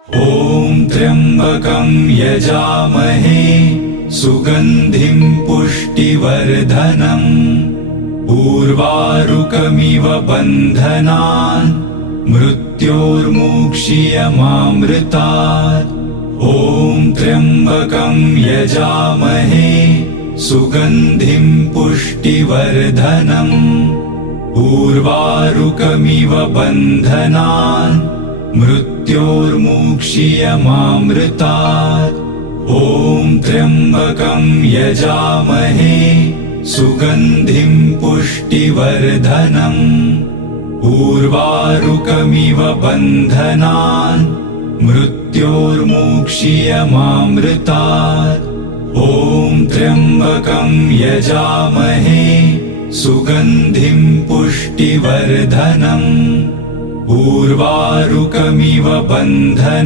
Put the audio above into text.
ॐ त्र्यम्बकं यजामहे सुगन्धिं पुष्टिवर्धनम् उर्वारुकमिव बन्धनान् मृत्योर्मुक्षीयमामृतात्। ॐ त्र्यम्बकं यजामहे सुगन्धिं पुष्टिवर्धनम् उर्वारुकमिव बन्धनान् मृत्योर्मुक्षीयमामृतात्। ॐ त्र्यम्बकं यजामहे सुगन्धिं पुष्टिवर्धनम् उर्वारुकमिव बन्धनान् मृत्योर्मुक्षीयमामृतात्। ॐ त्र्यम्बकं यजामहे सुगन्धिं पुष्टिवर्धनम् उर्वारुकमिव बन्धनान्